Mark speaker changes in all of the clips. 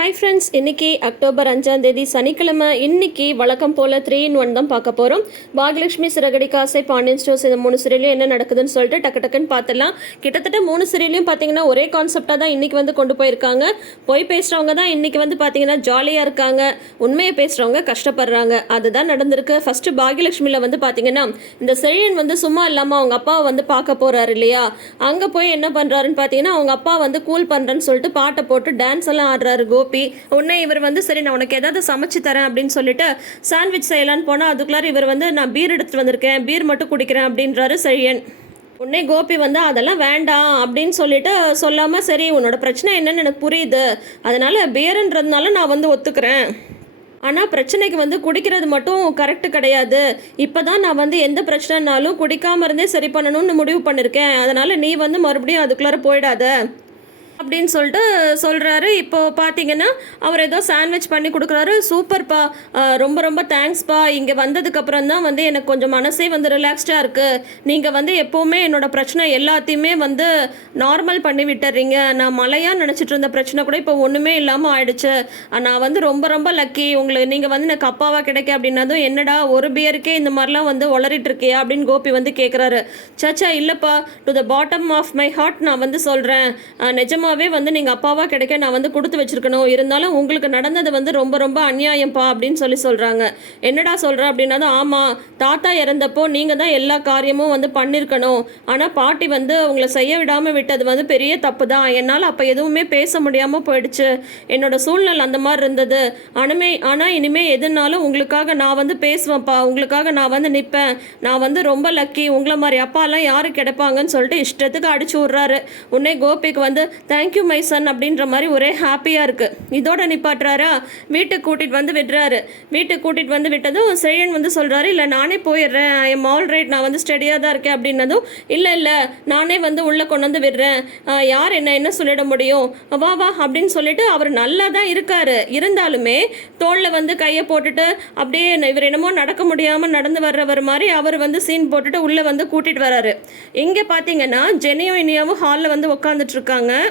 Speaker 1: Hi friends இன்னைக்கு October அஞ்சாம் தேதி சனிக்கிழமை. இன்னைக்கு வழக்கம் போல் த்ரீ இன் ஒன் தான் பார்க்க போகிறோம் பாகலட்சுமி சிறகடி காசை பாண்டியன் ஸ்டோர்ஸ் இந்த மூணு சீரியலையும் என்ன நடக்குதுன்னு சொல்லிட்டு டக்கு டக்குன்னு பார்த்துடலாம். கிட்டத்தட்ட மூணு சீரியலையும் பார்த்தீங்கன்னா ஒரே கான்செப்டாக தான் இன்னைக்கு வந்து கொண்டு போயிருக்காங்க. போய் பேசுகிறவங்க தான் இன்றைக்கி வந்து பார்த்தீங்கன்னா ஜாலியாக இருக்காங்க. உண்மையை பேசுகிறவங்க கஷ்டப்படுறாங்க. அதுதான் நடந்திருக்கு. ஃபஸ்ட்டு பாகியலட்சுமியில் வந்து பார்த்தீங்கன்னா இந்த செழியன் வந்து சும்மா இல்லாமல் அவங்க அப்பாவை வந்து பார்க்க போகிறாரு இல்லையா? அங்கே போய் என்ன பண்ணுறாருன்னு பார்த்தீங்கன்னா அவங்க அப்பா வந்து கூல் பண்ணுறேன்னு சொல்லிட்டு பாட்டை போட்டு டான்ஸ் எல்லாம் ஆடுறாரு கோபி கோபி. உடனே இவர் வந்து சரி நான் உனக்கு ஏதாவது சமைச்சு தரேன் அப்படின்னு சொல்லிட்டு சாண்ட்விச் செய்யலான்னு போனால் அதுக்குள்ளார இவர் வந்து நான் பீர் எடுத்துட்டு வந்திருக்கேன். பீர் மட்டும் குடிக்கிறேன் அப்படின்றாரு செழியன். உடனே கோபி வந்து அதெல்லாம் வேண்டாம் அப்படின்னு சொல்லிட்டு சொல்லாமல் சரி உன்னோட பிரச்சனை என்னன்னு எனக்கு புரியுது. அதனால் பீருன்றதுனால நான் வந்து ஒத்துக்கிறேன். ஆனால் பிரச்சனைக்கு வந்து குடிக்கிறது மட்டும் கரெக்டு கிடையாது. இப்போ தான் நான் வந்து எந்த பிரச்சனைனாலும் குடிக்காம இருந்தே சரி பண்ணணும்னு முடிவு பண்ணியிருக்கேன் அதனால் நீ வந்து மறுபடியும் அதுக்குள்ளார போயிடாத. அப்படின்னு சொல்லிட்டு சொல்கிறாரு இப்போ பார்த்தீங்கன்னா அவர் ஏதோ சாண்ட்விச் பண்ணி கொடுக்குறாரு. சூப்பர்ப்பா ரொம்ப ரொம்ப தேங்க்ஸ்ப்பா இங்கே வந்ததுக்கப்புறம் தான் வந்து எனக்கு கொஞ்சம் மனசே வந்து ரிலாக்ஸ்டாக இருக்குது நீங்கள் வந்து எப்போவுமே என்னோட பிரச்சனை எல்லாத்தையுமே வந்து நார்மல் பண்ணி விட்டுறீங்க. நான் மலையாக நினச்சிட்டு இருந்த பிரச்சனை கூட இப்போ ஒன்றுமே இல்லாமல் ஆயிடுச்சு. நான் வந்து ரொம்ப ரொம்ப லக்கி உங்களுக்கு நீங்கள் வந்து எனக்கு அப்பாவாக கிடைக்க அப்படின்னதும் என்னடா ஒரு பியருக்கே இந்த மாதிரிலாம் வந்து உளறிட்டு இருக்கியா அப்படின்னு கோபி வந்து கேட்குறாரு சச்சா இல்லைப்பா. To the bottom of my heart நான் வந்து சொல்கிறேன் நிஜமாவே வந்து நீங்கள் அப்பாவாக கிடைக்க நான் வந்து கொடுத்து வச்சிருக்கணும். இருந்தாலும் உங்களுக்கு நடந்தது வந்து ரொம்ப ரொம்ப அநியாயம்ப்பா அப்படின்னு சொல்லி சொல்கிறாங்க என்னடா சொல்கிற அப்படின்னா தான் ஆமாம் தாத்தா இறந்தப்போ நீங்கள் தான் எல்லா காரியமும் வந்து பண்ணியிருக்கணும் ஆனால் பாட்டி வந்து உங்களை செய்ய விடாமல் விட்டது வந்து பெரிய தப்பு தான் என்னால் அப்போ எதுவுமே பேச முடியாமல் போயிடுச்சு. என்னோட சூழ்நிலை அந்த மாதிரி இருந்தது. அனுமே ஆனால் இனிமேல் எதுனாலும் உங்களுக்காக நான் வந்து பேசுவேன்ப்பா. உங்களுக்காக நான் வந்து நிற்பேன் நான் வந்து ரொம்ப லக்கி உங்களை மாதிரி அப்பாலாம் யார் கிடைப்பாங்கன்னு சொல்லிட்டு இஷ்டத்துக்கு அடிச்சு விட்றாரு. உடனே கோபிக்கு வந்து தேங்க்யூ மை சன் அப்படின்ற மாதிரி ஒரே ஹாப்பியாக இருக்குது இதோட நிப்பாட்டுறாரா? வீட்டுக்கு கூட்டிகிட்டு வந்து விடுறாரு. வீட்டுக்கு கூட்டிகிட்டு வந்து விட்டதும் செழியன் வந்து சொல்கிறாரு இல்லை நானே போயிடுறேன். எம் ஆல் ரைட் நான் வந்து ஸ்டடியாக தான் இருக்கேன். அப்படின்னதும் இல்லை இல்லை நானே வந்து உள்ளே கொண்டு வந்து விடுறேன். யார் என்ன என்ன சொல்லிட முடியும்? வா வா அப்படின்னு சொல்லிட்டு அவர் நல்லா தான் இருக்காரு. இருந்தாலுமே தோளில் வந்து கையை போட்டுட்டு அப்படியே இவர் என்னமோ நடக்க முடியாமல் நடந்து வர்றவர் மாதிரி அவர் வந்து சீன் போட்டுட்டு உள்ளே வந்து கூட்டிகிட்டு வராரு. இங்கே பார்த்தீங்கன்னா ஜெனியும் இனியாவும் ஹாலில் வந்து உட்காந்துட்டு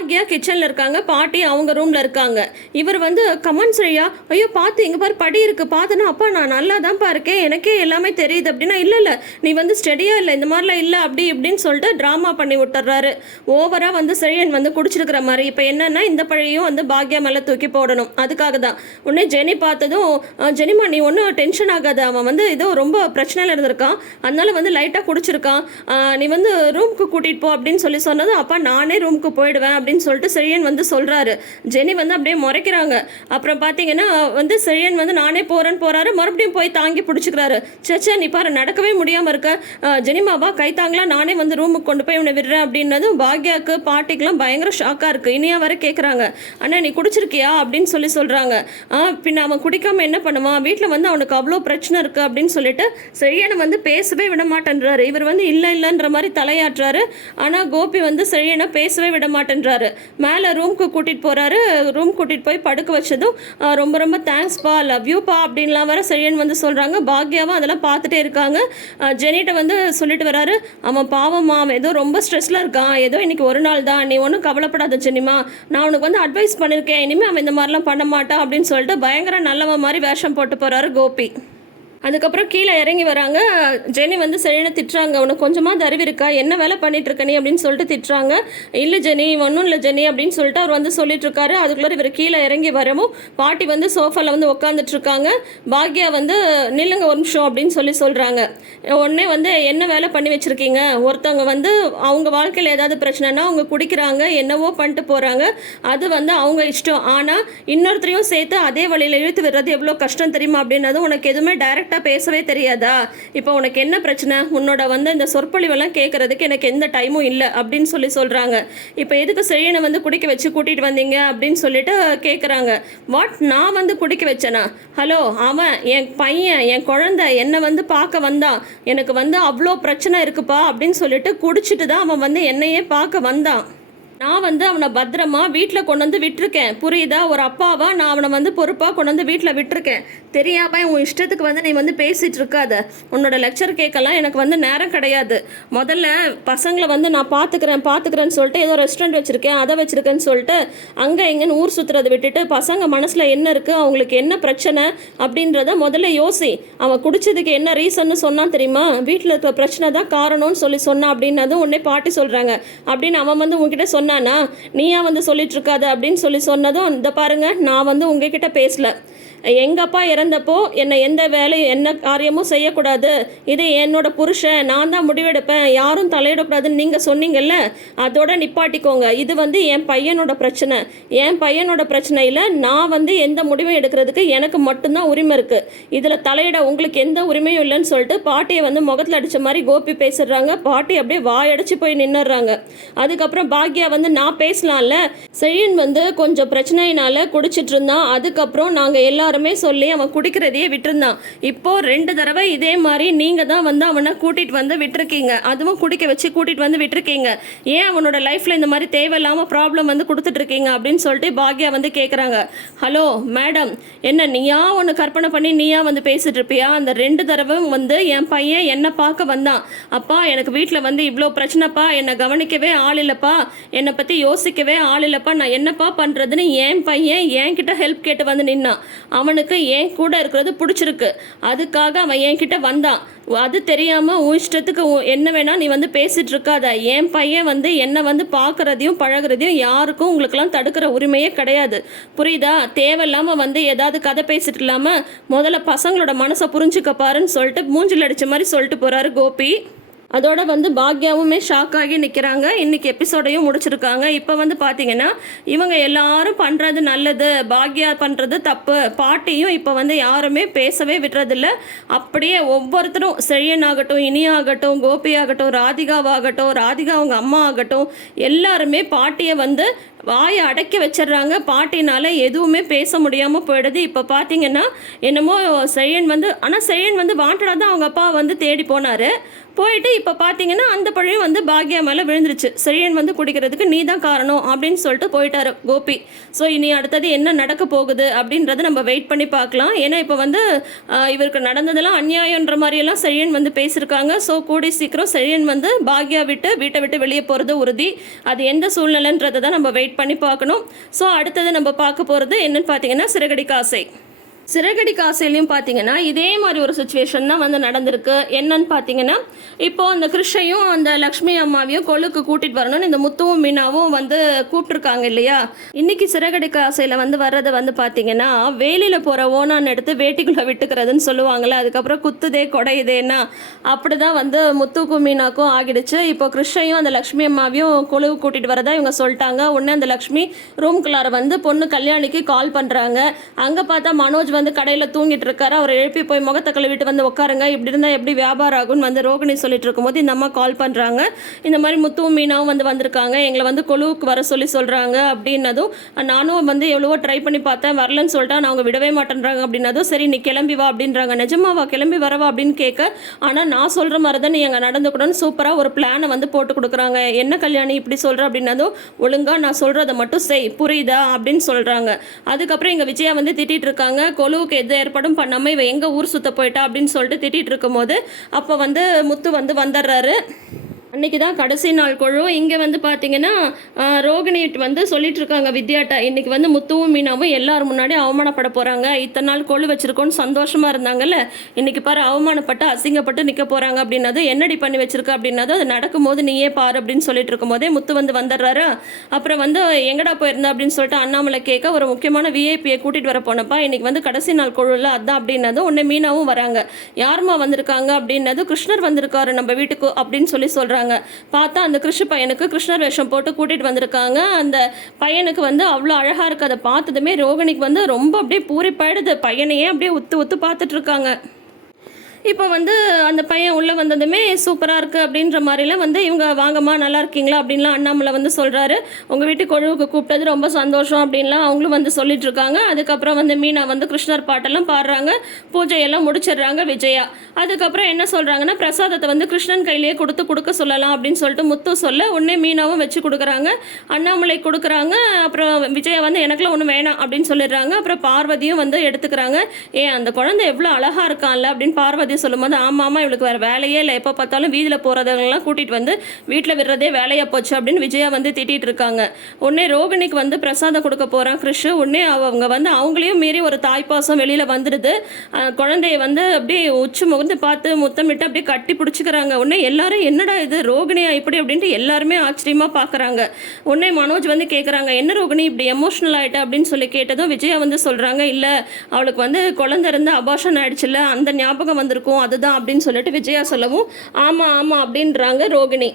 Speaker 1: பாக்யா கிச்சனில் இருக்காங்க பாட்டி அவங்க ரூமில் இருக்காங்க. இவர் வந்து கமன் சரியா ஐயோ பார்த்து இங்கே பாரு படி இருக்கு. பார்த்தனா அப்பா நான் நல்லா தான்ப்பா இருக்கேன். எனக்கே எல்லாமே தெரியுது. அப்படின்னா இல்லை இல்லை. நீ வந்து ஸ்டடியாக இல்லை. இந்த மாதிரிலாம் இல்லை. அப்படி இப்படின்னு சொல்லிட்டு ட்ராமா பண்ணி விட்டுறாரு. ஓவராக வந்து செழியன் வந்து குடிச்சிருக்கிற மாதிரி. இப்போ என்னன்னா இந்த பழையும் வந்து பாக்யா மேலே தூக்கி போடணும். அதுக்காக தான். உடனே ஜெனி பார்த்ததும் ஜெனிமா நீ ஒன்றும் டென்ஷன் ஆகாது. அவன் வந்து ஏதோ ரொம்ப பிரச்சனையில் இருந்திருக்கான். அதனால வந்து லைட்டாக குடிச்சிருக்கான். நீ வந்து ரூமுக்கு கூட்டிகிட்டு போ. அப்படின்னு சொல்லி சொன்னதும் அப்பா நானே ரூமுக்கு போயிடுவேன். அப்படின்னு அப்படின்னு சொல்லிட்டு செழியன் வந்து சொல்கிறாரு ஜெனி வந்து அப்படியே முறைக்கிறாங்க. அப்புறம் பார்த்தீங்கன்னா வந்து செழியன் வந்து நானே போகிறேன்னு போகிறாரு மறுபடியும் போய் தாங்கி பிடிச்சிக்கிறாரு. சச்சா நீ பாரு நடக்கவே முடியாமல் இருக்க. ஜெனிமாவா கை தாங்களா நானே வந்து ரூமுக்கு கொண்டு போய் இவனை விடுறேன். அப்படின்னதும் பாக்யாவுக்கு பாட்டிக்கெலாம் பயங்கர ஷாக்காக இருக்குது இனியா வர கேட்குறாங்க அண்ணா நீ குடிச்சிருக்கியா? அப்படின்னு சொல்லி சொல்கிறாங்க ஆ பின்ன அவன் குடிக்காமல் என்ன பண்ணுவான்? வீட்டில் வந்து அவனுக்கு அவ்வளோ பிரச்சனை இருக்குது அப்படின்னு சொல்லிட்டு செழியனை வந்து பேசவே விட மாட்டேன்றாரு. இவர் வந்து இல்லை இல்லைன்ற மாதிரி தலையாட்டுறாரு. ஆனால் கோபி வந்து செழியனை பேசவே விட மாட்டேன்றாரு. மேலே ரூம்க்கு கூட்டிகிட்டு போகிறாரு ரூம் கூட்டிகிட்டு போய் படுக்க வச்சதும் ரொம்ப ரொம்ப தேங்க்ஸ்ப்பா லவ் யூப்பா அப்படின்லாம் வர செழியன் வந்து சொல்கிறாங்க பாக்யாவும் அதெல்லாம் பார்த்துட்டே இருக்காங்க. ஜெனிட்ட வந்து சொல்லிட்டு வராரு அவன் பாவம்மா அவன் ஏதோ ரொம்ப ஸ்ட்ரெஸ்ல இருக்கான். ஏதோ இன்னைக்கு ஒரு நாள் தான். நீ ஒன்றும் கவலைப்படாத ஜெனிமா. நான் உனக்கு வந்து அட்வைஸ் பண்ணியிருக்கேன் இனிமேல் அவன் இந்த மாதிரிலாம் பண்ண மாட்டான் அப்படின்னு சொல்லிட்டு பயங்கர நல்லவன் மாதிரி வேஷம் போட்டு போகிறாரு கோபி. அதுக்கப்புறம் கீழே இறங்கி வராங்க. ஜெனி வந்து செழினை திட்டுறாங்க? உனக்கு கொஞ்சமாக தருவி இருக்கா? என்ன வேலை பண்ணிட்டு இருக்க நீ? அப்படின்னு சொல்லிட்டு திட்டுறாங்க. இல்லை ஜெனி ஒன்றும் இல்லை ஜெனி அப்படின்னு சொல்லிட்டு அவர் வந்து சொல்லிட்டு இருக்காரு. அதுக்குள்ளே இவர் கீழே இறங்கி வரவும் பாட்டி வந்து சோஃபாவில் வந்து உட்காந்துட்டு இருக்காங்க. பாக்யா வந்து நில்லுங்க ஒரு நிமிஷம் அப்படின்னு சொல்லி சொல்கிறாங்க உடனே வந்து என்ன வேலை பண்ணி வச்சுருக்கீங்க? ஒருத்தவங்க வந்து அவங்க வாழ்க்கையில் ஏதாவது பிரச்சனைனா அவங்க குடிக்கிறாங்க என்னவோ பண்ணிட்டு போகிறாங்க அது வந்து அவங்க இஷ்டம். ஆனால் இன்னொருத்தரையும் சேர்த்து அதே வழியில் இழுத்து விடுறது எவ்வளோ கஷ்டம் தெரியுமா? அப்படின்னதும் உனக்கு எதுவுமே கரெக்டாக பேசவே தெரியாதா? இப்போ உனக்கு என்ன பிரச்சனை? உன்னோட வந்து இந்த சொற்பொழிவெல்லாம் கேட்குறதுக்கு எனக்கு எந்த டைமும் இல்லை அப்படின்னு சொல்லி சொல்கிறாங்க இப்போ எதுக்கு செழியனை வந்து குடிக்க வச்சு கூட்டிகிட்டு வந்தீங்க அப்படின்னு சொல்லிட்டு கேட்குறாங்க வாட் நான் வந்து குடிக்க வச்சேனா? ஹலோ அவன் என் பையன் என் குழந்தை என்னை வந்து பார்க்க வந்தான். எனக்கு வந்து அவ்வளோ பிரச்சனை இருக்குப்பா அப்படின்னு சொல்லிட்டு குடிச்சிட்டு தான் அவன் வந்து என்னையே பார்க்க வந்தான். நான் வந்து அவனை பத்திரமா வீட்டில் கொண்டு வந்து விட்டுருக்கேன். புரியுதா? ஒரு அப்பாவா நான் அவனை வந்து பொறுப்பாக கொண்டு வந்து வீட்டில் விட்டுருக்கேன். தெரியாம உன் இஷ்டத்துக்கு வந்து நீ வந்து பேசிகிட்டு இருக்காத. உன்னோட லெக்சர் கேட்கலாம் எனக்கு வந்து நேரம் கிடையாது. முதல்ல பசங்களை வந்து நான் பார்த்துக்கிறேன் பார்த்துக்கிறேன்னு சொல்லிட்டு ஏதோ ரெஸ்டாரண்ட் வச்சுருக்கேன் அதை வச்சுருக்கேன்னு சொல்லிட்டு அங்கே எங்கேன்னு ஊர் சுற்றுறதை விட்டுட்டு பசங்க மனசில் என்ன இருக்குது அவங்களுக்கு என்ன பிரச்சனை அப்படின்றத முதல்ல யோசி. அவன் குடிச்சதுக்கு என்ன ரீசன்னு சொன்னான் தெரியுமா? வீட்டில் இருக்க பிரச்சனை தான் காரணம்னு சொல்லி சொன்னான் அப்படின்னதும் உடனே பாட்டி சொல்கிறாங்க அப்படின்னு அவன் வந்து உங்ககிட்ட சொன்னானா? நீயா வந்து சொல்லிட்டு இருக்காத அப்படின்னு சொல்லி சொன்னதும் இந்த பாருங்க நான் வந்து உங்ககிட்ட பேசல. எங்கள் அப்பா இறந்தப்போ என்னை எந்த வேலையும் என்ன காரியமும் செய்யக்கூடாது. இது என்னோட புருஷன். நான் தான் முடிவெடுப்பேன். யாரும் தலையிடக்கூடாதுன்னு நீங்கள் சொன்னீங்கல்ல? அதோட நிப்பாட்டிக்கோங்க. இது வந்து என் பையனோட பிரச்சனை. என் பையனோட பிரச்சனையில் நான் வந்து எந்த முடிவும் எடுக்கிறதுக்கு எனக்கு மட்டும்தான் உரிமை இருக்குது இதில் தலையிட உங்களுக்கு எந்த உரிமையும் இல்லைன்னு சொல்லிட்டு பாட்டியை வந்து முகத்தில் அடித்த மாதிரி கோபி பேசிடுறாங்க. பாட்டி அப்படியே வாயடிச்சு போய் நின்னுடுறாங்க. அதுக்கப்புறம் பாக்யா வந்து நான் பேசலாம்ல? செழியன் வந்து கொஞ்சம் பிரச்சனையினால குடிச்சிட்டு இருந்தான். அதுக்கப்புறம் நாங்கள் எல்லா எல்லாருமே சொல்லி அவன் குடிக்கிறதையே விட்டுருந்தான். இப்போ ரெண்டு தடவை இதே மாதிரி நீங்கள் தான் வந்து அவனை கூட்டிகிட்டு வந்து விட்டுருக்கீங்க. அதுவும் குடிக்க வச்சு கூட்டிகிட்டு வந்து விட்டுருக்கீங்க. ஏன் அவனோட லைஃப்பில் இந்த மாதிரி தேவையில்லாம ப்ராப்ளம் வந்து கொடுத்துட்டு இருக்கீங்க அப்படின்னு சொல்லிட்டு பாக்யா வந்து கேட்குறாங்க ஹலோ மேடம் என்ன நீயா ஒன்று கற்பனை பண்ணி நீயா வந்து பேசிட்டு இருப்பியா அந்த ரெண்டு தடவை வந்து என் பையன் என்னை பார்க்க வந்தான். அப்பா எனக்கு வீட்டில் வந்து இவ்வளோ பிரச்சனைப்பா? என்னை கவனிக்கவே ஆள் இல்லைப்பா. என்னை பற்றி யோசிக்கவே ஆள் இல்லைப்பா. நான் என்னப்பா பண்ணுறதுன்னு என் பையன் என்கிட்ட ஹெல்ப் கேட்டு வந்து நின்னான். அவனுக்கு என் கூட இருக்கிறது பிடிச்சிருக்கு. அதுக்காக அவன் என்கிட்ட வந்தான். அது தெரியாமல் உன் இஷ்டத்துக்கு என்ன வேணால் நீ வந்து பேசிகிட்ருக்காத இருக்காத என் பையன் வந்து என்னை வந்து பார்க்குறதையும் பழகுறதையும் யாருக்கும் உங்களுக்கெல்லாம் தடுக்கிற உரிமையே கிடையாது. புரியுதா? தேவையில்லாமல் வந்து ஏதாவது கதை பேசிட்டு இல்லாமல் முதல்ல பசங்களோட மனசை புரிஞ்சுக்க பாருன்னு சொல்லிட்டு மூஞ்சில் அடித்த மாதிரி சொல்லிட்டு போகிறாரு கோபி. அதோட வந்து பாக்யாவுமே ஷாக் ஆகி நிற்கிறாங்க இன்னைக்கு எபிசோடையும் முடிச்சிருக்காங்க. இப்போ வந்து பார்த்தீங்கன்னா இவங்க எல்லாரும் பண்ணுறது நல்லது பாக்யா பண்ணுறது தப்பு. பாட்டியும் இப்போ வந்து யாருமே பேசவே விடுறதில்ல. அப்படியே ஒவ்வொருத்தரும் செழியன் ஆகட்டும் இனி ஆகட்டும் கோபி ஆகட்டும் ராதிகாவாகட்டும் ராதிகா அவங்க அம்மா ஆகட்டும் எல்லாருமே பாட்டியை வந்து வாயை அடக்கி வச்சிடுறாங்க. பாட்டினால எதுவுமே பேச முடியாமல் போயிடுது. இப்போ பார்த்தீங்கன்னா என்னமோ செழியன் வந்து ஆனால் செழியன் வந்து வாண்டடாக தான் அவங்க அப்பா வந்து தேடி போனார். போயிட்டு இப்போ பார்த்தீங்கன்னா அந்த பழையும் வந்து பாக்யா மேலே விழுந்துருச்சு. செழியன் வந்து குடிக்கிறதுக்கு நீ தான் காரணம் அப்படின்னு சொல்லிட்டு போயிட்டாரு கோபி. ஸோ இனி அடுத்தது என்ன நடக்க போகுது அப்படின்றத நம்ம வெயிட் பண்ணி பார்க்கலாம். ஏன்னா இப்போ வந்து இவருக்கு நடந்ததெல்லாம் அநியாயன்ற மாதிரியெல்லாம் செழியன் வந்து பேசியிருக்காங்க. ஸோ கூடி சீக்கிரம் செழியன் வந்து பாக்யா விட்டு வீட்டை விட்டு வெளியே போகிறது உறுதி. அது எந்த சூழ்நிலைன்றதை தான் நம்ம வெயிட் பண்ணி பார்க்கணும். ஸோ அடுத்தது நம்ம பார்க்க போகிறது என்னன்னு பார்த்தீங்கன்னா சிறகடி காசை சிறகடி காசையிலையும் பார்த்தீங்கன்னா இதே மாதிரி ஒரு சுச்சுவேஷன் தான் வந்து நடந்திருக்கு. என்னன்னு பார்த்தீங்கன்னா இப்போது அந்த கிருஷ்ணையும் அந்த லக்ஷ்மி அம்மாவையும் கொழுக்கு கூட்டிட்டு வரணும்னு இந்த முத்துவும் மீனாவும் வந்து கூப்பிட்டுருக்காங்க இல்லையா? இன்னைக்கு சிறகடி காசையில் வந்து வர்றதை வந்து பார்த்தீங்கன்னா வேலியில் போகிற ஓனான்னு எடுத்து வேட்டிக்குள்ளே விட்டுக்கிறதுன்னு சொல்லுவாங்கள்ல அதுக்கப்புறம் குத்துதே கொடையுதேன்னா அப்படி தான் வந்து முத்துக்கும் மீனாக்கும் ஆகிடுச்சு. இப்போ கிருஷ்ணையும் அந்த லக்ஷ்மி அம்மாவையும் கொழுவு கூட்டிட்டு வரதா இவங்க சொல்லிட்டாங்க. உடனே அந்த லக்ஷ்மி ரூம்குள்ளார வந்து பொண்ணு கல்யாணிக்கு கால் பண்ணுறாங்க அங்கே பார்த்தா மனோஜ் வந்து கடையில் தூங்கிட்டு இருக்காரு. அவர் எழுப்பி போய் முகத்தை கழுவிட்டு வந்து உட்காருங்க. இப்படி இருந்தால் எப்படி வியாபாரம் ஆகும்னு வந்து ரோகிணி சொல்லிட்டு இருக்கும்போது இந்த அம்மா கால் பண்ணுறாங்க இந்த மாதிரி முத்துவும் மீனாவும் வந்து வந்திருக்காங்க. எங்களை வந்து கொழுவுக்கு வர சொல்லி சொல்கிறாங்க அப்படின்னதும் நானும் வந்து எவ்வளவோ ட்ரை பண்ணி பார்த்தேன். வரலன்னு சொல்லிட்டா நான் அவங்க விடவே மாட்டேன்றாங்க அப்படின்னதும் சரி நீ கிளம்பி வா அப்படின்றாங்க. நிஜமாவா கிளம்பி வரவா அப்படின்னு கேட்க ஆனால் நான் சொல்கிற மாதிரி தான் நீ அங்கே நடந்துக்கணும்னு சூப்பராக ஒரு பிளானை வந்து போட்டு கொடுக்குறாங்க. என்ன கல்யாணி இப்படி சொல்கிற அப்படின்னதும் ஒழுங்காக நான் சொல்கிறத மட்டும் செய் புரியுதா அப்படின்னு சொல்கிறாங்க அதுக்கப்புறம் எங்கள் விஜயா வந்து திட்டிகிட்டு இருக்காங்க. கொலுவுக்கு எது ஏற்பாடும் பண்ணாமல் இவ எங்கள் ஊர் சுத்த போயிட்டா அப்படின்னு சொல்லிட்டு திட்டிட்டு இருக்கும்போது அப்போ வந்து முத்து வந்து வந்துடுறாரு. அன்னைக்கு தான் கடைசி நாள் குழு இங்கே வந்து பார்த்தீங்கன்னா ஆஹ், ரோகிணி வந்து சொல்லிட்டு இருக்காங்க வித்யாட்டா. இன்றைக்கி வந்து முத்துவும் மீனாவும் எல்லாரும் முன்னாடி அவமானப்பட போகிறாங்க இத்தனை நாள் கொழு வச்சுருக்கோன்னு சந்தோஷமாக இருந்தாங்கல்ல? இன்றைக்கி பாரு அவமானப்பட்டு அசிங்கப்பட்டு நிற்க போகிறாங்க அப்படின்னது என்னடி பண்ணி வச்சுருக்க அப்படின்னது அது நடக்கும்போது நீயே பாரு அப்படின்னு சொல்லிட்டு இருக்கும்போதே முத்து வந்து வந்துடுறாரு. அப்புறம் வந்து எங்கடா போயிருந்த அப்படின்னு சொல்லிட்டு அண்ணாமலை கேட்க ஒரு முக்கியமான விஐபியை கூட்டிகிட்டு வர போனப்பா இன்றைக்கி வந்து கடைசி நாள் குழுவில் அதான் அப்படின்னதும் உன்னை மீனாவும் வராங்க. யாரும்மா வந்திருக்காங்க அப்படின்னது கிருஷ்ணர் வந்திருக்காரு நம்ம வீட்டுக்கு அப்படின்னு சொல்லி சொல்கிறாங்க பார்த்தா அந்த கிருஷ்ண பையனுக்கு கிருஷ்ணர் வேஷம் போட்டு கூட்டிகிட்டு வந்திருக்காங்க. அந்த பையனுக்கு வந்து அவ்வளோ அழகாக இருக்குது அதை பார்த்ததுமே ரோகிணிக்கு வந்து ரொம்ப அப்படியே பூரிப்பாயிடுது. பையனையே அப்படியே உத்து உத்து பார்த்துட்ருக்காங்க இப்போ வந்து அந்த பையன் உள்ளே வந்ததுமே சூப்பராக இருக்குது அப்படின்ற மாதிரிலாம் வந்து இவங்க வாங்கம்மா நல்லா இருக்கீங்களா? அப்படின்லாம் அண்ணாமலை வந்து சொல்கிறாரு உங்கள் வீட்டு கொழுவுக்கு கூப்பிட்டது ரொம்ப சந்தோஷம் அப்படின்லாம் அவங்களும் வந்து சொல்லிட்டு இருக்காங்க. அதுக்கப்புறம் வந்து மீனா வந்து கிருஷ்ணர் பாட்டெல்லாம் பாடுறாங்க. பூஜையெல்லாம் முடிச்சிடுறாங்க விஜயா. அதுக்கப்புறம் என்ன சொல்கிறாங்கன்னா பிரசாதத்தை வந்து கிருஷ்ணன் கையிலேயே கொடுத்து கொடுக்க சொல்லலாம் அப்படின்னு சொல்லிட்டு முத்து சொல்ல உடனே மீனாவும் வச்சு கொடுக்குறாங்க. அண்ணாமலை கொடுக்குறாங்க. அப்புறம் விஜயா வந்து எனக்குலாம் ஒன்றும் வேணாம் அப்படின்னு சொல்லிடுறாங்க. அப்புறம் பார்வதியும் வந்து எடுத்துக்கிறாங்க. ஏ அந்த குழந்தை எவ்வளோ அழகாக இருக்கான்ல அப்படின்னு பார்வதி சொல்லும்போது ஆமாம் ஆமாம் இவளுக்கு வேறு வேலையே இல்லை. எப்போ பார்த்தாலும் வீதியில் போகிறதெல்லாம் கூட்டிகிட்டு வந்து வீட்டில் விடுறதே வேலையாக போச்சு அப்படின்னு விஜயா வந்து திட்டிகிட்டு இருக்காங்க. உடனே ரோகிணிக்கு வந்து பிரசாதம் கொடுக்க போகிறான் கிறிஷ் உடனே அவங்க வந்து அவங்களையும் மீறி ஒரு தாய்ப்பாசம் வெளியில் வந்துடுது. குழந்தைய வந்து அப்படியே உச்சி முகந்து பார்த்து முத்தமிட்டு அப்படியே கட்டி பிடிச்சிக்கிறாங்க. உடனே எல்லாரும் என்னடா இது? ரோகிணியா இப்படி? அப்படின்ட்டு எல்லாருமே ஆச்சரியமாக பார்க்குறாங்க. உடனே மனோஜ் வந்து கேட்குறாங்க என்ன ரோகிணி இப்படி எமோஷனல் ஆகிட்ட அப்படின்னு சொல்லி கேட்டதும் விஜயா வந்து சொல்கிறாங்க இல்லை அவளுக்கு வந்து குழந்தை இருந்து அபாஷன் ஆயிடுச்சுல்ல. அந்த ஞாபகம் வந்திருக்கும். இருக்கும். அதுதான் அப்படின்னு சொல்லிட்டு விஜயா சொல்லவும் ஆமாம் ஆமாம் அப்படின்றாங்க ரோகிணி.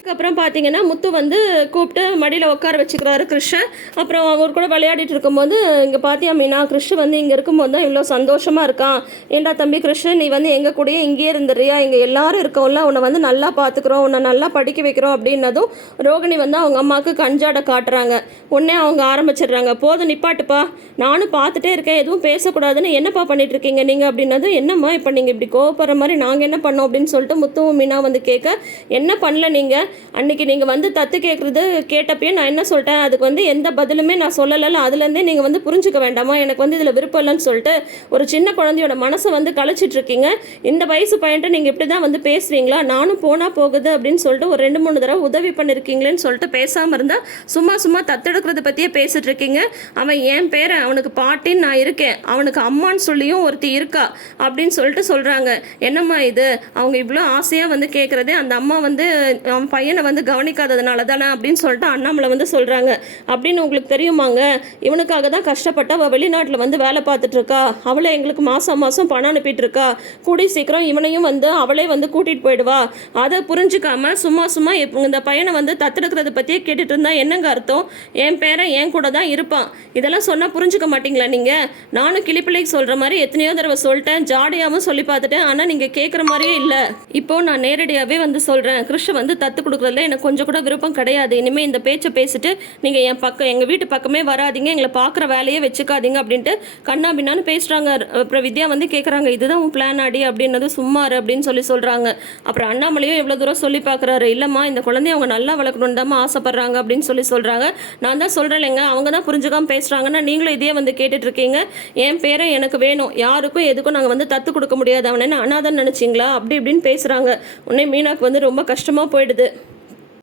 Speaker 1: அதுக்கப்புறம் பார்த்தீங்கன்னா முத்து வந்து கூப்பிட்டு மடியில் உட்கார வச்சுக்கிறாரு கிருஷ்ணன். அப்புறம் அவர் கூட விளையாடிட்டு இருக்கும்போது இங்கே பாத்தியா மீனா கிருஷ்ண வந்து இங்கே இருக்கும்போது தான் இவ்வளோ சந்தோஷமாக இருக்கான். ஏண்டா தம்பி கிருஷ்ணன் நீ வந்து எங்கள் கூடயே இங்கேயே இருந்துறியா இங்கே எல்லாரும் இருக்கோம்ல உன்னை வந்து நல்லா பார்த்துக்குறோம் உன்னை நல்லா படிக்க வைக்கிறோம் அப்படின்னதும் ரோகிணி வந்து அவங்க அம்மாவுக்கு கஞ்சாட காட்டுறாங்க. உடனே அவங்க ஆரம்பிச்சிடுறாங்க. போதும் நிப்பாட்டுப்பா. நானும் பார்த்துட்டே இருக்கேன் எதுவும் பேசக்கூடாதுன்னு என்னப்பா பண்ணிட்டு இருக்கீங்க நீங்கள் அப்படின்னதும் என்னம்மா இப்போ நீங்கள் இப்படி கோவப்படுற மாதிரி நாங்கள் என்ன பண்ணோம் அப்படின்னு சொல்லிட்டு முத்துவும் மீனா வந்து கேட்க என்ன பண்ணல நீங்கள் அன்னைக்கு நீங்கள் வந்து தத்து கேட்குறது கேட்டப்பயே நான் என்ன சொல்லிட்டேன்? அதுக்கு வந்து எந்த பதிலுமே நான் சொல்லலை அதுலேருந்தே நீங்கள் வந்து புரிஞ்சுக்க வேண்டாமா? எனக்கு வந்து இதில் விருப்பம் இல்லைன்னு சொல்லிட்டு ஒரு சின்ன குழந்தையோட மனசை வந்து கழிச்சிட்டு இருக்கீங்க. இந்த வயசு பையன்ட்டு நீங்கள் இப்படி தான் வந்து பேசுகிறீங்களா நானும் போனால் போகுது அப்படின்னு சொல்லிட்டு ஒரு ரெண்டு மூணு தடவை உதவி பண்ணியிருக்கீங்களேன்னு சொல்லிட்டு பேசாமல் இருந்தால் சும்மா சும்மா தத்தெடுக்கிறத பற்றியே பேசிகிட்டு இருக்கீங்க. அவன் என் பேரன் அவனுக்கு பாட்டின்னு நான் இருக்கேன். அவனுக்கு அம்மான்னு சொல்லியும் ஒருத்தி இருக்கா அப்படின்னு சொல்லிட்டு சொல்கிறாங்க என்னம்மா இது? அவங்க இவ்வளோ ஆசையாக வந்து கேட்குறதே அந்த அம்மா வந்து அவன் பையனை வந்து கவனிக்காததுனால தானே அப்படின்னு சொல்லிட்டு அண்ணாமலை வந்து சொல்கிறாங்க அப்படின்னு உங்களுக்கு தெரியுமாங்க? இவனுக்காக தான் கஷ்டப்பட்டு அவள் வெளிநாட்டில் வந்து வேலை பார்த்துட்டு இருக்கா. அவளை எங்களுக்கு மாதம் மாதம் பணம் அனுப்பிட்டு இருக்கா. கூடி சீக்கிரம் இவனையும் வந்து அவளே வந்து கூட்டிகிட்டு போயிடுவா. அதை புரிஞ்சுக்காம சும்மா சும்மா இப்ப இந்த பையனை வந்து தத்தெடுக்கிறத பற்றியே கேட்டுட்டு இருந்தா என்னங்க அர்த்தம்? என் பேரன் என் கூட தான் இருப்பான். இதெல்லாம் சொன்னால் புரிஞ்சுக்க மாட்டீங்களா நீங்கள் நானும் கிளிப்பிள்ளைக்கு சொல்கிற மாதிரி எத்தனையோ தடவை சொல்லிட்டேன். ஜாடியாகவும் சொல்லி பார்த்துட்டேன். ஆனால் நீங்கள் கேட்குற மாதிரியே இல்லை. இப்போ நான் நேரடியாகவே வந்து சொல்கிறேன் கிருஷ்ண வந்து தத்து கொடுக்குறதுல எனக்கு கொஞ்சம் கூட விருப்பம் கிடையாது. இனிமேல் இந்த பேச்சை பேசிட்டு நீங்கள் என் பக்கம் எங்கள் வீட்டு பக்கமே வராதீங்க. எங்களை பார்க்குற வேலையே வச்சுக்காதீங்க அப்படின்ட்டு கண்ணா பின்னான்னு பேசுகிறாங்க அப்புறம் வித்யா வந்து கேட்குறாங்க இதுதான் உன் பிளான் ஆடி அப்படின்னது சும்மாரு அப்படின்னு சொல்லி சொல்கிறாங்க அப்புறம் அண்ணாமலையும் எவ்வளோ தூரம் சொல்லி பார்க்குறாரு. இல்லைம்மா இந்த குழந்தைய அவங்க நல்லா வளர்க்கணுன்னு தான் ஆசைப்பட்றாங்க அப்படின்னு சொல்லி சொல்கிறாங்க நான் தான் சொல்கிறேன்லங்க அவங்க தான் புரிஞ்சுக்காம பேசுகிறாங்கன்னா நீங்களும் இதே வந்து கேட்டுட்ருக்கீங்க என் பேரை எனக்கு வேணும். யாருக்கும் எதுக்கும் நாங்கள் வந்து தத்து கொடுக்க முடியாது. அவனை என்ன நினச்சிங்களா? அப்படி இப்படின்னு பேசுகிறாங்க உடனே மீனாக்கு வந்து ரொம்ப கஷ்டமாக போயிடுது.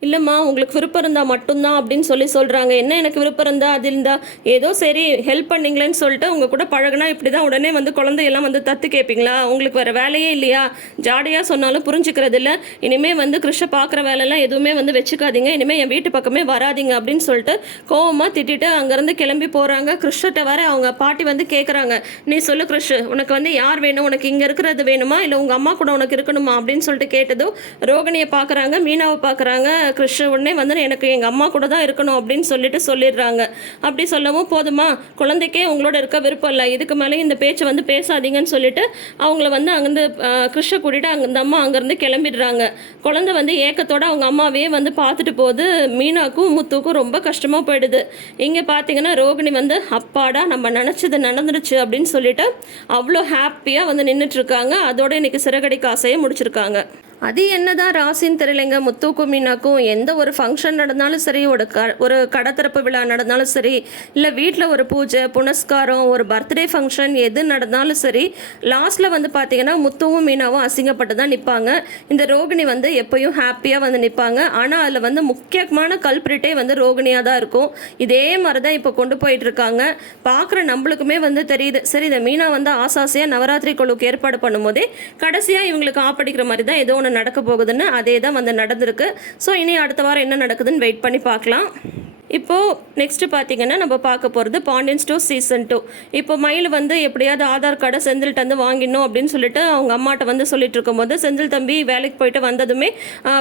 Speaker 1: இல்லைம்மா உங்களுக்கு விருப்பம் இருந்தால் மட்டும்தான் அப்படின்னு சொல்லி சொல்கிறாங்க என்ன எனக்கு விருப்பம் இருந்தால் அது இருந்தால் ஏதோ சரி ஹெல்ப் பண்ணீங்களேன்னு சொல்லிட்டு உங்கள் கூட பழகுனா இப்படி தான் உடனே வந்து குழந்தையெல்லாம் வந்து தத்து கேட்பீங்களா? உங்களுக்கு வேறு வேலையே இல்லையா? ஜாடையாக சொன்னாலும் புரிஞ்சுக்கிறது இல்லை. இனிமேல் வந்து கிருஷ்ண பார்க்குற வேலையெல்லாம் எதுவுமே வந்து வச்சுக்காதீங்க. இனிமேல் என் வீட்டு பக்கமே வராதீங்க அப்படின்னு சொல்லிட்டு கோவமாக திட்டிட்டு அங்கேருந்து கிளம்பி போகிறாங்க கிருஷ்ணட்ட வர அவங்க பாட்டி வந்து கேட்குறாங்க நீ சொல்லு கிருஷ் உனக்கு வந்து யார் வேணும்? உனக்கு இங்கே இருக்கிறது வேணுமா? இல்லை உங்கள் அம்மா கூட உனக்கு இருக்கணுமா? அப்படின்னு சொல்லிட்டு கேட்டதும் ரோகிணியை பார்க்குறாங்க மீனாவை பார்க்குறாங்க கிருஷ்ண உடனே வந்து எனக்கு எங்கள் அம்மா கூட தான் இருக்கணும் அப்படின்னு சொல்லிட்டு சொல்லிடுறாங்க. அப்படி சொல்லவும் போதுமா குழந்தைக்கே உங்களோட இருக்க விருப்பம் இல்லை. இதுக்கு மேலே இந்த பேச்சை வந்து பேசாதீங்கன்னு சொல்லிட்டு அவங்கள வந்து அங்கேருந்து கிருஷ்ண கூட்டிட்டு அங்கே இந்த அம்மா அங்கேருந்து கிளம்பிடுறாங்க. குழந்தை வந்து ஏக்கத்தோட அவங்க அம்மாவையே வந்து பார்த்துட்டு போகுது. மீனாக்கும் முத்துக்கும் ரொம்ப கஷ்டமாக போயிடுது. இங்கே பார்த்தீங்கன்னா ரோகிணி வந்து அப்பாடா நம்ம நினச்சது நடந்துடுச்சு அப்படின்னு சொல்லிட்டு அவ்வளோ ஹாப்பியாக வந்து நின்றுட்டு இருக்காங்க. அதோட இன்றைக்கி சிறகடிக்க ஆசையை முடிச்சிருக்காங்க. அது என்னதான் ராசின்னு தெரியலைங்க. முத்துக்கும் மீனாக்கும் எந்த ஒரு ஃபங்க்ஷன் நடந்தாலும் சரி ஒரு க ஒரு கடத்திறப்பு விழா நடந்தாலும் சரி இல்லை வீட்டில் ஒரு பூஜை புனஸ்காரம் ஒரு பர்த்டே ஃபங்க்ஷன் எது நடந்தாலும் சரி லாஸ்ட்டில் வந்து பார்த்தீங்கன்னா முத்துவும் மீனாவும் அசிங்கப்பட்டு தான் நிற்பாங்க இந்த ரோகிணி வந்து எப்பயும் ஹாப்பியாக வந்து நிற்பாங்க ஆனால் அதில் வந்து முக்கியமான கல்பிரிட்டே வந்து ரோகிணியாக தான் இருக்கும். இதே மாதிரி தான் இப்போ கொண்டு போயிட்டு இருக்காங்க. பார்க்குற நம்மளுக்குமே வந்து தெரியுது. சரி இந்த மீனா வந்து ஆசாசியாக நவராத்திரி குழுக்கு ஏற்பாடு பண்ணும்போதே கடைசியாக இவங்களுக்கு ஆப்படிக்கிற மாதிரி தான் ஏதோ ஒன்று நடக்க போகுதுன்னு அதே தான் வந்து நடந்திருக்கு. ஸோ இனி அடுத்த வாரம் என்ன நடக்குதுன்னு வெயிட் பண்ணி பார்க்கலாம். இப்போது நெக்ஸ்ட்டு பார்த்தீங்கன்னா நம்ம பார்க்க போகிறது பாண்டியன் ஸ்டோர் சீசன் டூ இப்போ மயில் வந்து எப்படியாவது ஆதார் கார்டை செந்தில்கிட்ட வந்து வாங்கிடணும் அப்படின்னு சொல்லிட்டு அவங்க அம்மாட்ட வந்து சொல்லிட்டு இருக்கும்போது செந்தில் தம்பி வேலைக்கு போயிட்டு வந்ததுமே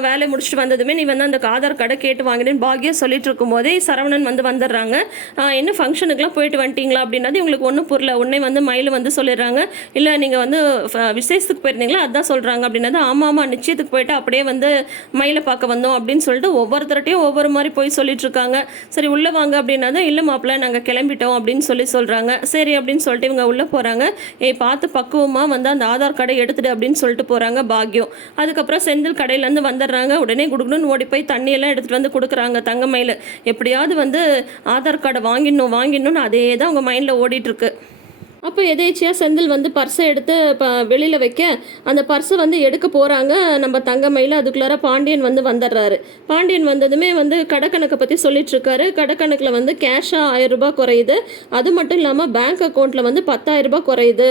Speaker 1: வேலை வேலையை முடிச்சுட்டு வந்ததுமே நீ வந்து அந்த ஆதார் கார்டை கேட்டு வாங்கினேன்னு பாக்கியம் சொல்லிட்டு இருக்கும்போதே சரவணன் வந்து வந்துடுறாங்க. என்ன ஃபங்க்ஷனுக்குலாம் போயிட்டு வந்துட்டீங்களா? அப்படின்றது இவங்களுக்கு ஒன்றும் புரியல. உடனே வந்து மயில் வந்து சொல்லிடுறாங்க. இல்லை நீங்கள் வந்து விசேஷத்துக்கு போயிருந்தீங்களா? அதான் சொல்கிறாங்க அப்படின்னது ஆமாம் ஆமாம் நிச்சயத்துக்கு போயிட்டு அப்படியே வந்து மயிலை பார்க்க வந்தோம் அப்படின்னு சொல்லிட்டு ஒவ்வொருத்தர்ட்டையும் ஒவ்வொரு மாதிரி போய் சொல்லிட்டு இருக்காங்க. சரி உள்ளே வாங்க அப்படின்னா தான் இல்லை மாப்பிள்ள நாங்கள் கிளம்பிட்டோம் அப்படின்னு சொல்லி சொல்கிறாங்க சரி அப்படின்னு சொல்லிட்டு இவங்க உள்ளே போகிறாங்க ஏய் பார்த்து பக்குவமாக வந்து அந்த ஆதார் கார்டை எடுத்துடு அப்படின்னு சொல்லிட்டு போகிறாங்க பாக்யம். அதுக்கப்புறம் செந்தில் கடையிலேருந்து வந்துடுறாங்க. உடனே குடுக்கணும்னு ஓடி போய் தண்ணியெல்லாம் எடுத்துகிட்டு வந்து கொடுக்குறாங்க தங்கமயில். எப்படியாவது வந்து ஆதார் கார்டை வாங்கிடணும் வாங்கிடணும்னு அதே தான் அவங்க மைண்டில் ஓடிட்டுருக்கு அப்போ எதேச்சியாக செந்தில் வந்து பர்ஸை எடுத்து இப்போ வெளியில் வைக்க அந்த பர்ஸை வந்து எடுக்க போகிறாங்க நம்ம தங்கமயில் அதுக்குள்ளார பாண்டியன் வந்து வந்துடுறாரு. பாண்டியன் வந்ததுமே வந்து கடக்கணக்கை பற்றி சொல்லிட்டுருக்காரு. கடக்கணக்கில் வந்து கேஷாக ஆயிரம் ரூபாய் குறையுது. அது மட்டும் இல்லாமல் பேங்க் அக்கௌண்ட்டில் வந்து பத்தாயிரம் ரூபாய் குறையுது.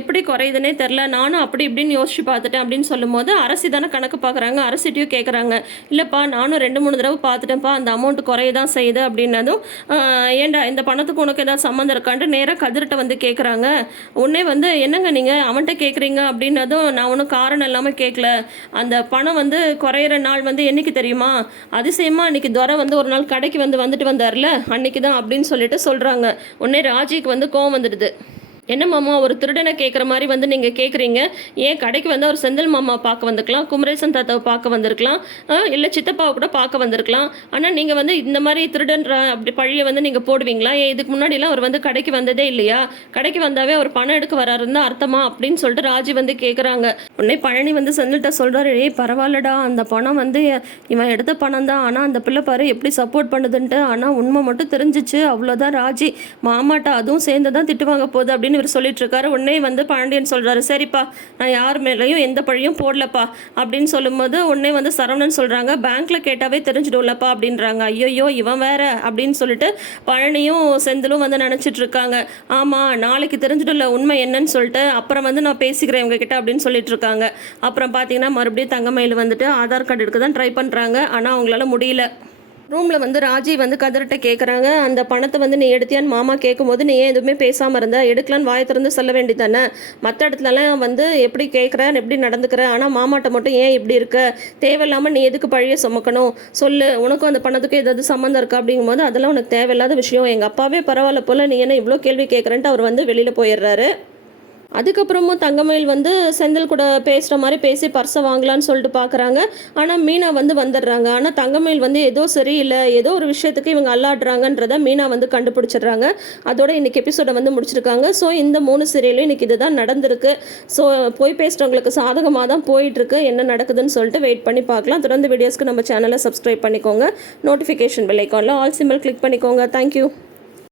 Speaker 1: எப்படி குறையுதுன்னே தெரில நானும் அப்படி இப்படின்னு யோசிச்சு பார்த்துட்டேன் அப்படின்னு சொல்லும்போது அரசி தானே கணக்கு பார்க்குறாங்க அரசிட்டையும் கேட்குறாங்க இல்லைப்பா நானும் ரெண்டு மூணு தடவை பார்த்துட்டேன்ப்பா. அந்த அமௌண்ட் குறைய தான் செய்யுது அப்படின்னதும் ஏண்டா இந்த பணத்துக்கு உனக்கு ஏதாவது சம்மந்தம் இருக்கான்ட்டு நேராக கதிர்கிட்ட வந்து கேட்குறாங்க உடனே வந்து என்னங்க நீங்கள் அவன்கிட்ட கேட்குறீங்க அப்படின்னதும் நான் ஒன்றும் காரணம் இல்லாமல் கேட்கல அந்த பணம் வந்து குறையிற நாள் வந்து என்னைக்கு தெரியுமா? அதிசயமாக அன்னைக்கு துரை வந்து ஒரு நாள் கடைக்கு வந்து வந்துட்டு வந்தார்ல அன்னைக்கு தான் அப்படின்னு சொல்லிட்டு சொல்கிறாங்க உடனே ராஜிக்கு வந்து கோவம் வந்துடுது. என்ன மாமா ஒரு திருடனை கேட்குற மாதிரி வந்து நீங்கள் கேட்குறீங்க ஏன் கடைக்கு வந்து ஒரு செந்தில் மாமா பார்க்க வந்திருக்கலாம் குமரேசன் தாத்தாவை பார்க்க வந்திருக்கலாம் இல்லை சித்தப்பாவை கூட பார்க்க வந்திருக்கலாம். ஆனால் நீங்கள் வந்து இந்த மாதிரி திருடன்ற அப்படி பழியை வந்து நீங்கள் போடுவீங்களா? ஏன் இதுக்கு முன்னாடிலாம் அவர் வந்து கடைக்கு வந்ததே இல்லையா? கடைக்கு வந்தாவே அவர் பணம் எடுக்க வராருந்தா அர்த்தமா? அப்படின்னு சொல்லிட்டு ராஜி வந்து கேட்குறாங்க உடனே பழனி வந்து செந்தில்கிட்ட சொல்கிறாரு ஏய் பரவாயில்லடா அந்த பணம் வந்து இவன் எடுத்த பணம் தான். ஆனால் அந்த பிள்ளை பாரு எப்படி சப்போர்ட் பண்ணுதுன்ட்டு ஆனால் உண்மை மட்டும் தெரிஞ்சிச்சு. அவ்வளோதான் ராஜி. மாமாட்ட அதுவும் சேர்ந்து தான் திட்டு வாங்க போகுது அப்படின்னு இவர் சொல்லிட்டு இருக்காரு உடனே வந்து பாண்டியன் சொல்றாரு சரிப்பா நான் யார் மேலேயும் எந்த பழியும் போடலப்பா. அப்படின்னு சொல்லும்போது உடனே வந்து சரவணன் சொல்றாங்க பேங்க்ல கேட்டாவே தெரிஞ்சிடும்லப்பா அப்படின்றாங்க. ஐயோயோ இவன் வேற அப்படின்னு சொல்லிட்டு பழனியும் செந்திலும் வந்து நினைச்சிட்டு இருக்காங்க ஆமா நாளைக்கு தெரிஞ்சிடும்ல உண்மை என்னன்னு சொல்லிட்டு அப்புறம் வந்து நான் பேசிக்கிறேன் இவங்க கிட்ட அப்படின்னு சொல்லிட்டு இருக்காங்க அப்புறம் பார்த்தீங்கன்னா மறுபடியும் தங்கமயில் வந்துட்டு ஆதார் கார்டு எடுக்க தான் ட்ரை பண்றாங்க. ஆனால் அவங்களால முடியல. ரூமில் வந்து ராஜி வந்து கதிர்கிட்ட கேட்குறாங்க அந்த பணத்தை வந்து நீ எடுத்தியான்னு மாமா கேட்கும்போது நீ ஏன் எதுவுமே பேசாமல் இருந்த? எடுக்கலான்னு வாயை திறந்து சொல்ல வேண்டியதானே மற்ற இடத்துலலாம் வந்து எப்படி கேட்குற எப்படி நடந்துக்கிற? ஆனால் மாமாட்ட மட்டும் ஏன் இப்படி இருக்க? தேவையில்லாமல் நீ எதுக்கு பழைய சுமக்கணும்? சொல்லு உனக்கும் அந்த பணத்துக்கும் ஏதாவது சம்மந்தம் இருக்கா? அப்படிங்கும்போது அதெல்லாம் உனக்கு தேவையில்லாத விஷயம். எங்கள் அப்பாவே பரவாயில்ல போல் நீ என்ன இவ்வளோ கேள்வி கேட்குறேன்ட்டு அவர் வந்து வெளியில் போயிடுறாரு. அதுக்கப்புறமும் தங்கமயில் வந்து செந்தில் கூட பேசுகிற மாதிரி பேசி பர்ஸை வாங்கலான்னு சொல்லிட்டு பார்க்குறாங்க ஆனால் மீனா வந்து வந்துடுறாங்க. ஆனால் தங்கமயில் வந்து ஏதோ சரியில்லை ஏதோ ஒரு விஷயத்துக்கு இவங்க அல்லாடுறாங்கன்றத மீனா வந்து கண்டுபிடிச்சிடுறாங்க. அதோட இன்னைக்கு எபிசோடை வந்து முடிச்சிருக்காங்க. ஸோ இந்த மூணு சீரியலும் இன்னைக்கு இதுதான் நடந்திருக்கு. ஸோ போய் பேசுகிறவங்களுக்கு சாதகமாக தான் போயிட்டுருக்கு. என்ன நடக்குதுன்னு சொல்லிட்டு வெயிட் பண்ணி பார்க்கலாம். தொடர்ந்து வீடியோஸ்க்கு நம்ம சேனலை சப்ஸ்கிரைப் பண்ணிக்கோங்க. நோட்டிஃபிகேஷன் பெல் ஐக்கானில் ஆல் சிம்பிள் கிளிக் பண்ணிக்கோங்க. Thank you